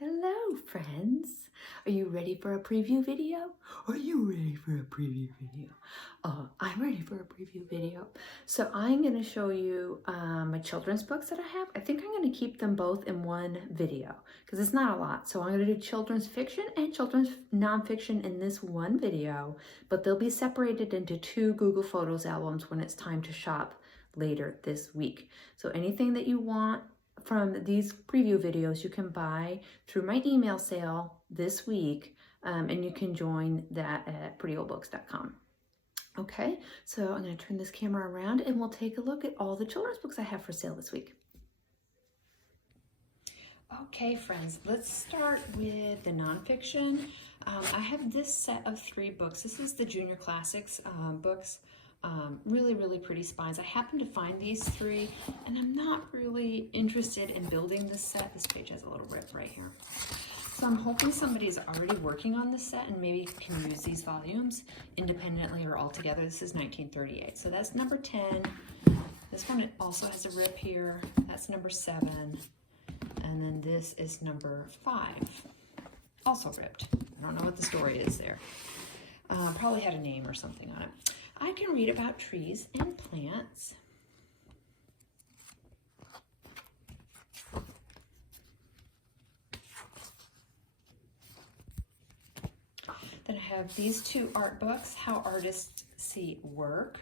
Hello, friends. Are you ready for a preview video? Are you ready for a preview video? I'm ready for a preview video. So I'm going to show you my children's books that I have. I think I'm going to keep them both in one video because it's not a lot. So I'm going to do children's fiction and children's nonfiction in this one video, but they'll be separated into two Google Photos albums when it's time to shop later this week. So anything that you want from these preview videos you can buy through my email sale this week, and you can join that at prettyoldbooks.com. Okay, so I'm going to turn this camera around and we'll take a look at all the children's books I have for sale this week. Okay, friends, let's start with the nonfiction. I have this set of 3 books. This is the Junior Classics books. Really pretty spines. I happened to find these 3 and I'm not really interested in building this set. This page has a little rip right here. So I'm hoping somebody's already working on this set and maybe can use these volumes independently or all together. This is 1938. So that's number 10. This one also has a rip here. That's number 7. And then this is number 5. Also ripped. I don't know what the story is there. Probably had a name or something on it. I can read about trees and plants. Then I have these 2 art books, How Artists See Work.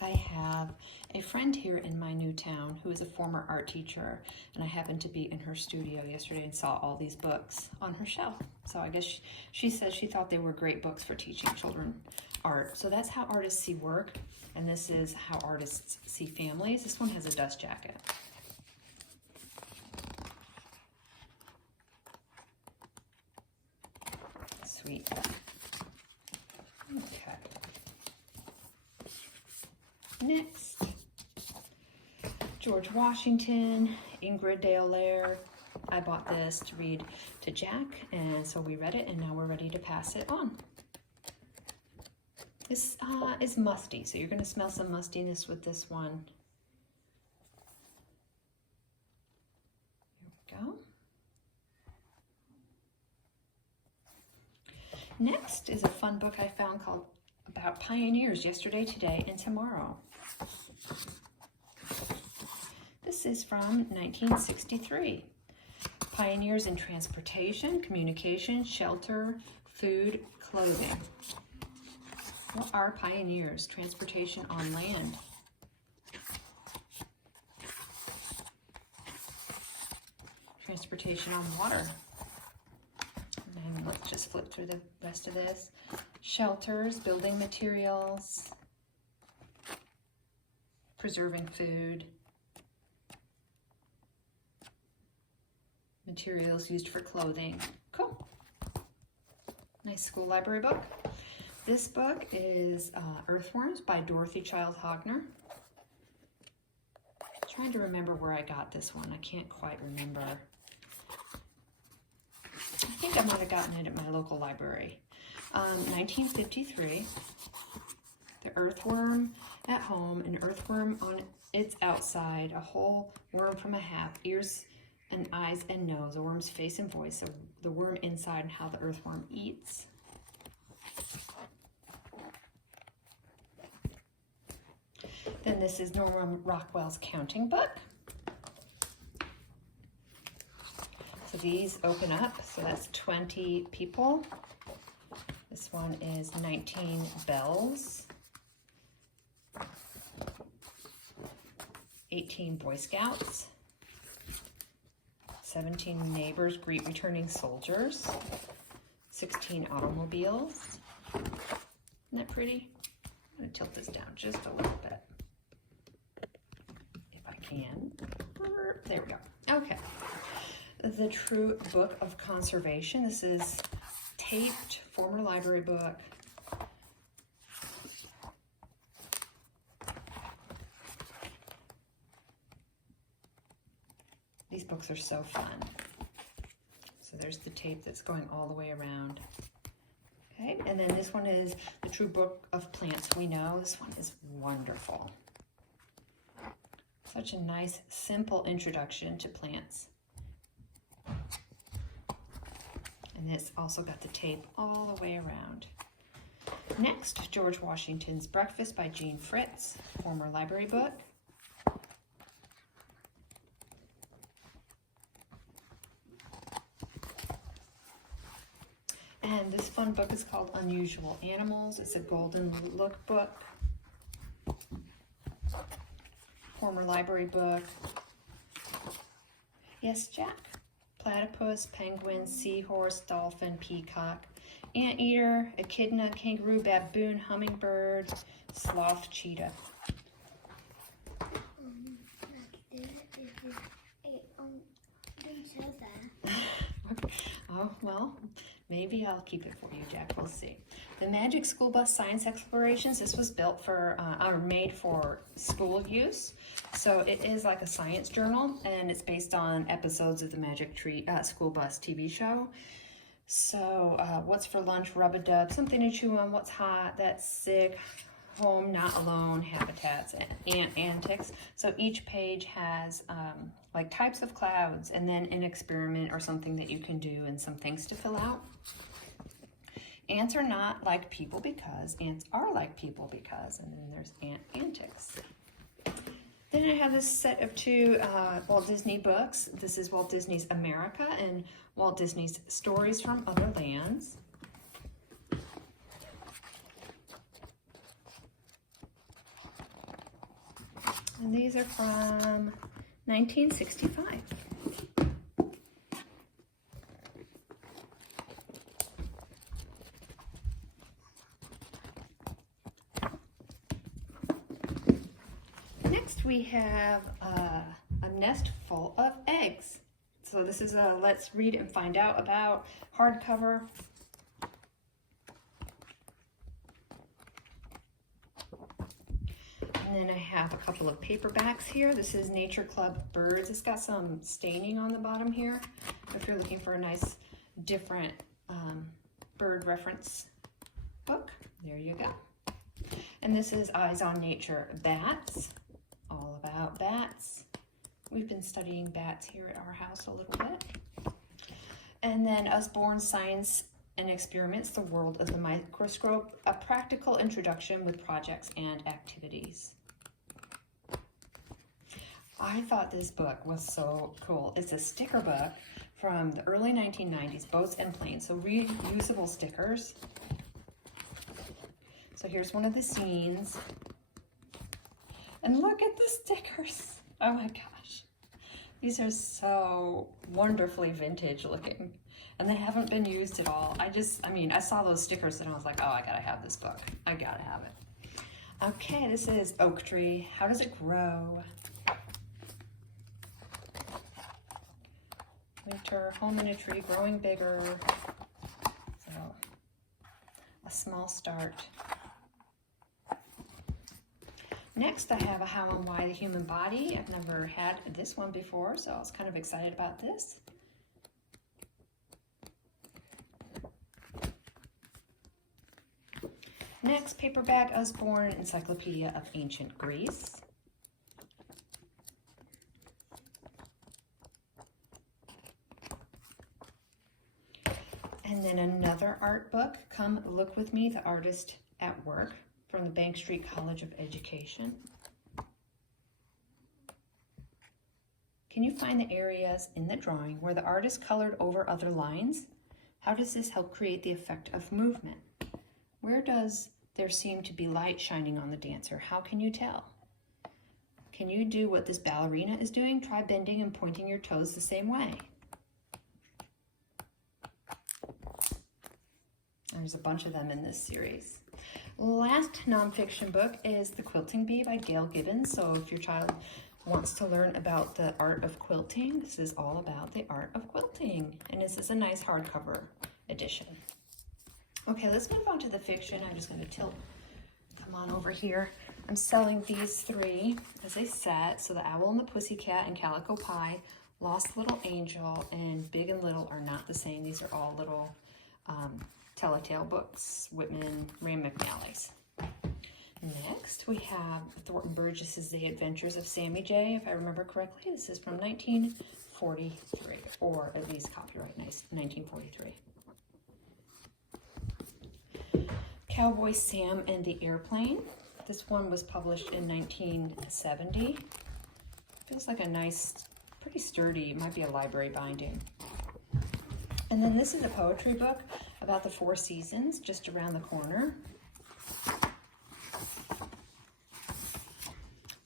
I have a friend here in my new town who is a former art teacher, and I happened to be in her studio yesterday and saw all these books on her shelf. So I guess she said she thought they were great books for teaching children art. So that's How Artists See Work, and this is How Artists See Families. This one has a dust jacket. Sweet. Okay. Next, George Washington, Ingrid Dale Laird. I bought this to read to Jack, and so we read it, and now we're ready to pass it on. This is musty, so you're going to smell some mustiness with this one. Here we go. Next is a fun book I found called About Pioneers, Yesterday, Today, and Tomorrow. This is from 1963. Pioneers in transportation, communication, shelter, food, clothing. What are pioneers? Transportation on land. Transportation on water. And let's just flip through the rest of this. Shelters, building materials, preserving food, materials used for clothing. Cool. Nice school library book. This book is Earthworms by Dorothy Child Hogner. Trying to remember where I got this one. I can't quite remember. I think I might have gotten it at my local library. 1953. The earthworm at home, an earthworm on its outside, a whole worm from a hat, ears and eyes and nose, a worm's face and voice, so the worm inside and how the earthworm eats. Then this is Norman Rockwell's counting book. So these open up, so that's 20 people. This one is 19 bells, 18 Boy Scouts, 17 neighbors greet returning soldiers, 16 automobiles. Isn't that pretty? I'm going to tilt this down just a little bit, if I can. There we go. Okay. The True Book of Conservation. This is taped, former library book. These books are so fun. So there's the tape that's going all the way around. Okay, and then this one is The True Book of Plants We Know. This one is wonderful. Such a nice, simple introduction to plants And it's also got the tape all the way around. Next, George Washington's Breakfast by Jean Fritz, former library book. And this fun book is called Unusual Animals. It's a golden look book. Former library book. Yes, Jack. Platypus, penguin, seahorse, dolphin, peacock, anteater, echidna, kangaroo, baboon, hummingbird, sloth, cheetah. Oh, well, maybe I'll keep it for you, Jack. We'll see. The Magic School Bus Science Explorations. This was built for, or made for school use. So it is like a science journal, and it's based on episodes of the Magic School Bus TV show. So what's for lunch, rub-a-dub, something to chew on, what's hot, that's sick, home, not alone, habitats, and antics. So each page has like types of clouds, and then an experiment or something that you can do, and some things to fill out. Ants are not like people because, ants are like people because, and then there's ant antics. Then I have this set of two Walt Disney books. This is Walt Disney's America and Walt Disney's Stories from Other Lands. And these are from 1965. Next we have a nest full of eggs. So this is a Let's Read and Find Out About hardcover. And then I have a couple of paperbacks here. This is Nature Club Birds. It's got some staining on the bottom here. If you're looking for a nice, different bird reference book, there you go. And this is Eyes on Nature Bats, all about bats. We've been studying bats here at our house a little bit. And then Usborne Science and Experiments, The World of the Microscope, a practical introduction with projects and activities. I thought this book was so cool. It's a sticker book from the early 1990s, boats and planes, so reusable stickers. So here's one of the scenes. And look at the stickers. Oh my gosh. These are so wonderfully vintage looking. And they haven't been used at all. I saw those stickers and I was like, oh, I gotta have this book. I gotta have it. Okay, this is Oak Tree. How does it grow? Winter, home in a tree, growing bigger. So, a small start. Next, I have a How and Why the Human Body. I've never had this one before, so I was kind of excited about this. Next, paperback, Usborne Encyclopedia of Ancient Greece. And then another art book, Come Look With Me, The Artist at Work, from the Bank Street College of Education. Can you find the areas in the drawing where the artist colored over other lines? How does this help create the effect of movement? Where does there seem to be light shining on the dancer? How can you tell? Can you do what this ballerina is doing? Try bending and pointing your toes the same way. There's a bunch of them in this series. Last nonfiction book is The Quilting Bee by Gail Gibbons. So if your child wants to learn about the art of quilting, this is all about the art of quilting. And this is a nice hardcover edition. Okay, let's move on to the fiction. I'm just going to come on over here. I'm selling these three as a set. So The Owl and the Pussycat and Calico Pie, Lost Little Angel, and Big and Little are not the same. These are all little Telltale books, Whitman, Rand McNally's. Next, we have Thornton Burgess's The Adventures of Sammy J. If I remember correctly, this is from 1943, or at least copyright 1943. Cowboy Sam and the Airplane. This one was published in 1970. Feels like a nice, pretty sturdy, might be a library binding. And then this is a poetry book about the 4 seasons, just around the corner.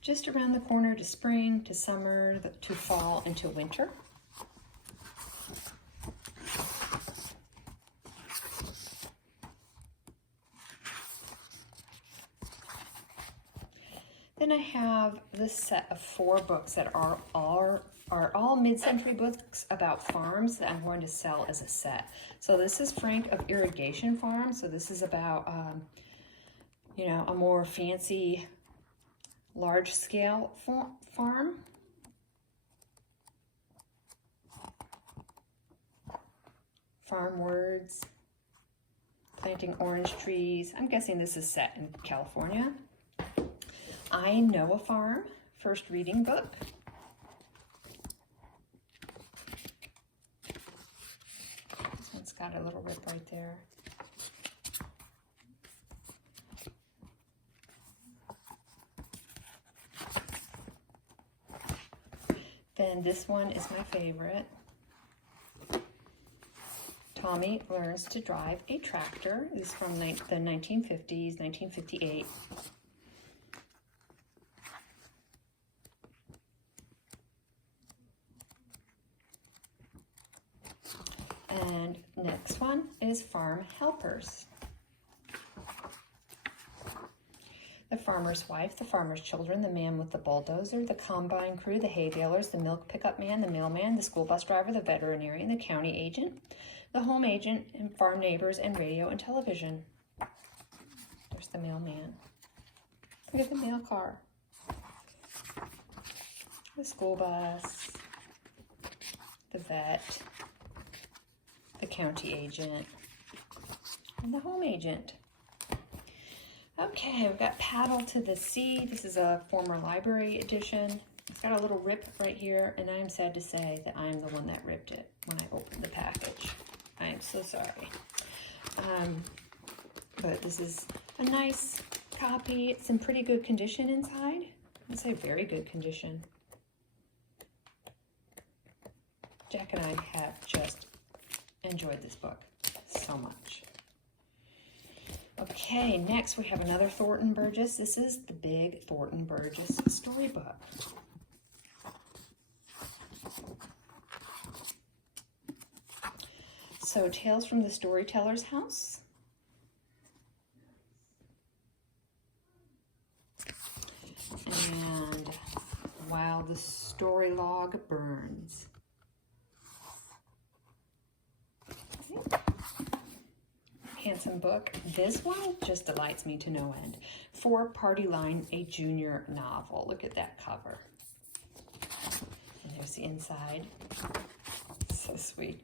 Just around the corner to spring, to summer, to fall, and to winter. Then I have this set of 4 books that are all mid-century books about farms that I'm going to sell as a set. So this is Frank of Irrigation Farm. So this is about, you know, a more fancy, large-scale farm. Farm words, planting orange trees. I'm guessing this is set in California. I Know a Farm, first reading book. This one's got a little rip right there. Then this one is my favorite. Tommy Learns to Drive a Tractor. This is from the 1950s, 1958. And next one is Farm Helpers. The farmer's wife, the farmer's children, the man with the bulldozer, the combine crew, the hay balers, the milk pickup man, the mailman, the school bus driver, the veterinarian, the county agent, the home agent, and farm neighbors, and radio and television. There's the mailman. Look at the mail car. The school bus, the vet, the county agent, and the home agent. Okay, we've got Paddle to the Sea. This is a former library edition. It's got a little rip right here, and I'm sad to say that I'm the one that ripped it when I opened the package. I am so sorry. But this is a nice copy. It's in pretty good condition inside. I'd say very good condition. Jack and I have just enjoyed this book so much. Okay, next we have another Thornton Burgess. This is the Big Thornton Burgess storybook. So, Tales from the Storyteller's House. And While the Story Log Burns. Okay. Handsome book. This one just delights me to no end. For Party Line, a junior novel. Look at that cover. And there's the inside. So sweet.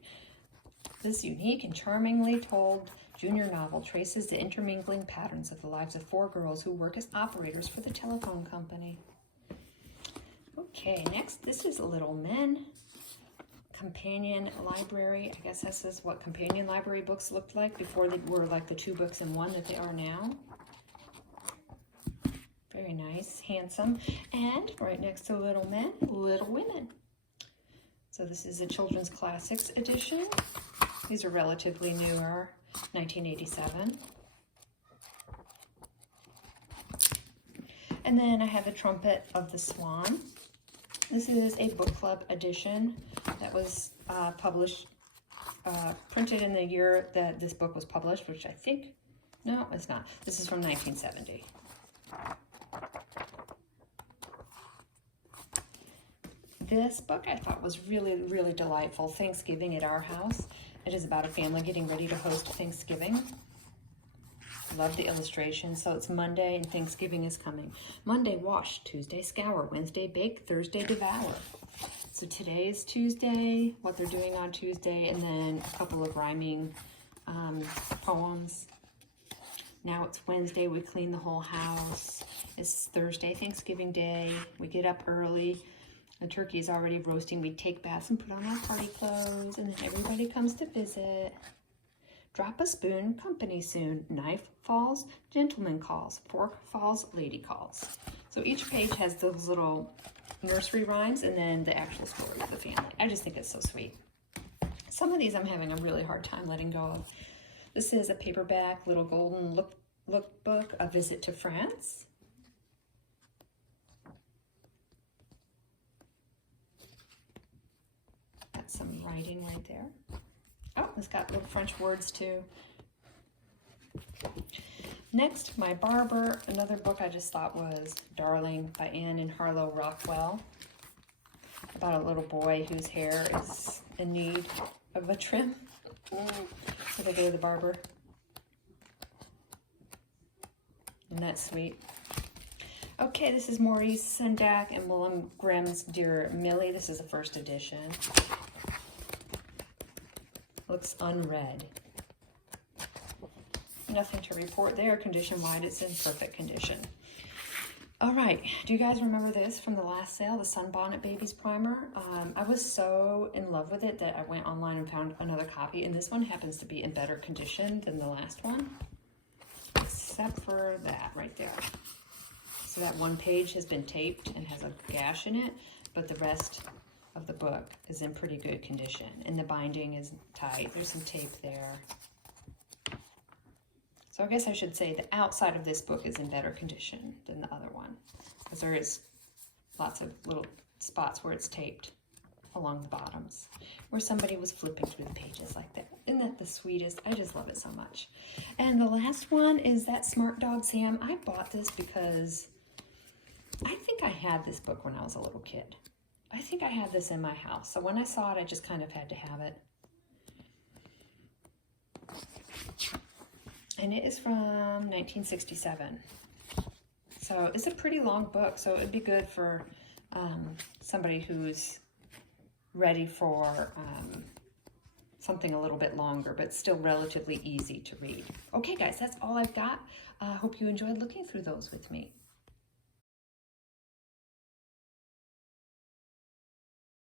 This unique and charmingly told junior novel traces the intermingling patterns of the lives of 4 girls who work as operators for the telephone company. Okay, next, this is Little Men. Companion library. I guess this is what companion library books looked like before they were like the 2 books in one that they are now. Very nice, handsome. And right next to Little Men, Little Women. So this is a Children's Classics edition. These are relatively newer, 1987. And then I have The Trumpet of the Swan. This is a book club edition that was printed in the year that this book was published, which I think, no, it's not. This is from 1970. This book I thought was really, really delightful, Thanksgiving at Our House. It is about a family getting ready to host Thanksgiving. Love the illustration. So it's Monday and Thanksgiving is coming. Monday, wash. Tuesday, scour. Wednesday, bake. Thursday, devour. So today is Tuesday, what they're doing on Tuesday, and then a couple of rhyming poems. Now it's Wednesday, we clean the whole house. It's Thursday, Thanksgiving Day. We get up early. The turkey is already roasting. We take baths and put on our party clothes, and then everybody comes to visit. Drop a spoon, company soon. Knife falls, gentleman calls. Fork falls, lady calls. So each page has those little nursery rhymes and then the actual story of the family. I just think it's so sweet. Some of these I'm having a really hard time letting go of. This is a paperback little golden lookbook, A Visit to France. Got some writing right there. Oh, it's got little French words too. Next, My Barber, another book I just thought was darling by Anne and Harlow Rockwell. About a little boy whose hair is in need of a trim. So they go to the barber. Isn't that sweet? Okay, this is Maurice Sendak and Willem Grimm's Dear Millie. This is the first edition. Looks unread. Nothing to report there. Condition-wide, it's in perfect condition. All right, do you guys remember this from the last sale, the Sunbonnet Babies Primer? I was so in love with it that I went online and found another copy, and this one happens to be in better condition than the last one, except for that right there. So that one page has been taped and has a gash in it, but the rest of the book is in pretty good condition, and the binding is tight. There's some tape there. So I guess I should say the outside of this book is in better condition than the other one, because there is lots of little spots where it's taped along the bottoms, where somebody was flipping through the pages like that. Isn't that the sweetest? I just love it so much. And the last one is That Smart Dog Sam. I bought this because I think I had this book when I was a little kid. I think I had this in my house. So when I saw it, I just kind of had to have it. And it is from 1967. So it's a pretty long book, so it'd be good for somebody who's ready for something a little bit longer, but still relatively easy to read. Okay, guys, that's all I've got. Hope you enjoyed looking through those with me.